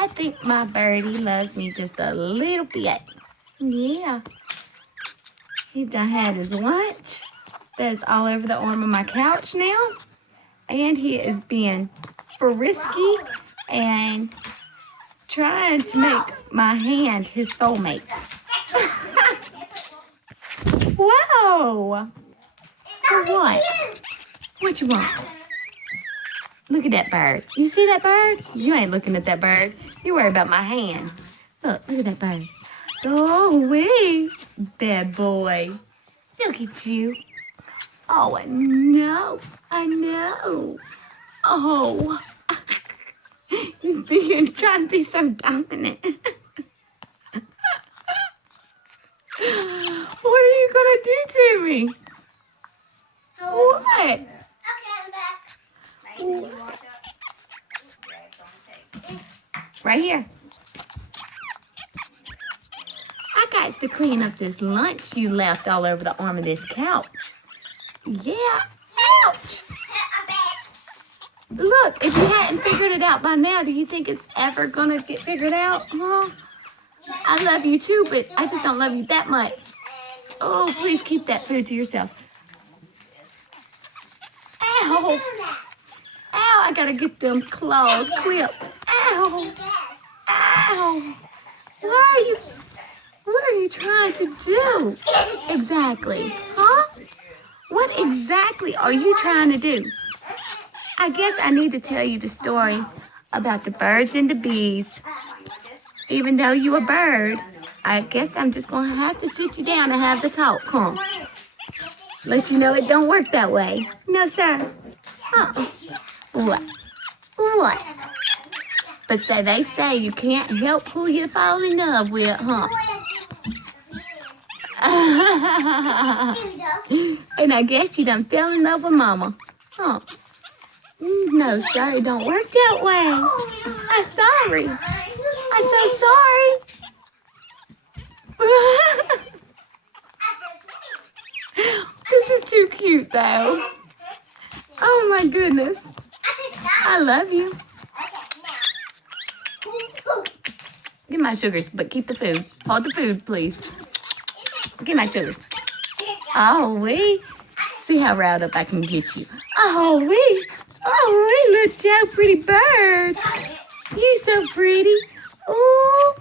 I think my birdie loves me just a little bit. Yeah. He done had his lunch. That's all over the arm of my couch now. And he is being frisky and trying to make my hand his soulmate. Whoa! For what? What you want? Look at that bird. You see that bird? You ain't looking at that bird. You worry about my hand. Look at that bird. Oh, wee. Bad boy. Look at you. Oh, I know. Oh. You're trying to be so dominant. What are you going to do to me? What? Okay, I'm back. Right here. I got to clean up this lunch you left all over the arm of this couch. Yeah. Ouch. I'm back. Look, if you hadn't figured it out by now, do you think it's ever going to get figured out? Huh? I love you too, but I just don't love you that much. Oh, please keep that food to yourself. Ow. Ow, I got to get them claws clipped. Ow. Ow. What are you trying to do? Exactly. Huh? What exactly are you trying to do? I guess I need to tell you the story about the birds and the bees. Even though you a bird, I guess I'm just going to have to sit you down and have the talk, huh? Let you know it don't work that way. No, sir. What? What? But so they say you can't help who you fall in love with, huh? And I guess you done fell in love with Mama, huh? No, sir, it don't work that way. I'm sorry. I'm so sorry. This is too cute, though. Oh, my goodness. I love you. Give my sugars, but keep the food. Hold the food, please. Give my sugars. Oh, wee. See how riled up I can get you. Oh, wee. Oh, wee, little Joe, pretty bird. You so pretty. Ooh.